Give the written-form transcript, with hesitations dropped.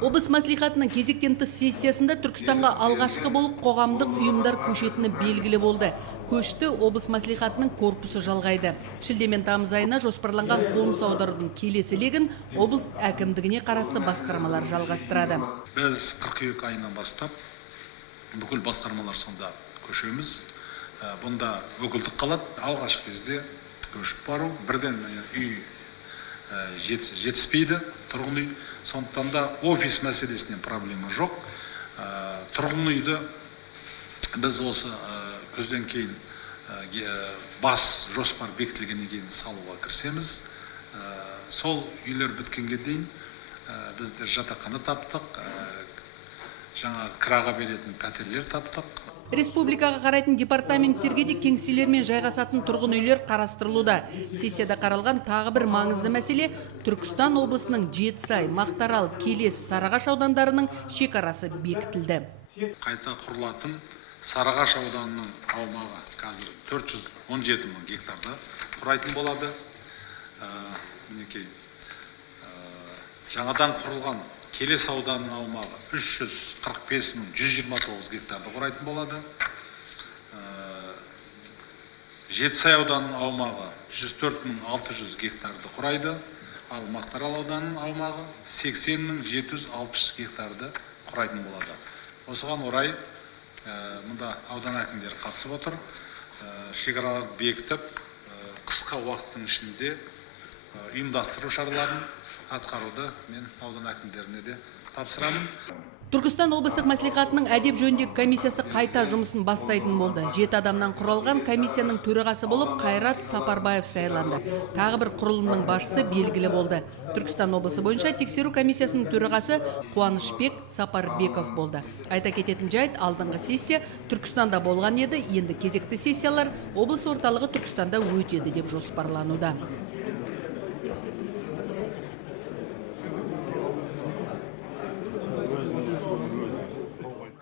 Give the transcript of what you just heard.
Облыс мәслихатының кезектен тыс сессиясында Түркістанға алғашқы болып қоғамдық ұйымдар көшетіні белгілі болды. Көшті облыс мәслихатының корпусы жалғайды. Шілде мен тамыз айына жоспарланған қоныс аударудың келесі легін облыс әкімдігіне қарасты басқармалар жалғастырады. Біз қыркүйек айынан бастап бүкіл басқармалар сонда көшеміз. Бұнда өкілдік қалады. Алғашқы кезде көшіп бару, бірден үй жетіспейді, тұрғын үй. Сондықтан да офис мәселесінен проблема жоқ. Тұрғын үйді біз осы күзден кейін бас жоспар бекітілгеннен кейін салуға кірісеміз. Сол үйлер біткенге дейін біздер жатақхана таптық, жаңа кіраға беретін пәтерлер таптық. Республикаға қарайтын департаменттерге де кеңселермен жайғасатын тұрғын үйлер қарастырылуда. Сессияда қаралған тағы бір маңызды мәселе Түркістан облысының Жетісай, Мақтарал, Келес, Сарыағаш аудандарының шекарасы бекітілді. Қайта құрылатын Сарыағаш ауданының аумағы қазір 417 мың гектарды құрайтын болады. Жаңадан құрылған Келес ауданының аумағы 345 мың 129 гектарды құрайтын болады. Жетісай ауданының аумағы 104 мың 600 гектарды құрайды. Ал Мақтарал ауданының аумағы 80 мың 760 гектарды құрайтын болады. Осыған орай мұнда аудан әкімдері қатысып отыр. Шекараларды бекітіп, қысқа уақыттың ішінде ұйымдастыру шараларын атқаруды мен аудан әкімдеріне де тапсырамын. Түркістан облыстық мәслихатының әдеп жөніндегі комиссиясы қайта жұмысын бастайтын болды. 7 адамнан құралған комиссияның төрағасы болып Қайрат Сапарбаев сайланды. Тағы бір құрылымның басшысы белгілі болды. Түркістан облысы бойынша тексеру комиссиясының төрағасы Қуанышбек Сапарбеков болды. Айта кететін жайт, алдыңғы сессия Түркістанда болған еді, енді кезекті сессиялар облыс орталығы Түркістанда өтеді деп жоспарлануда.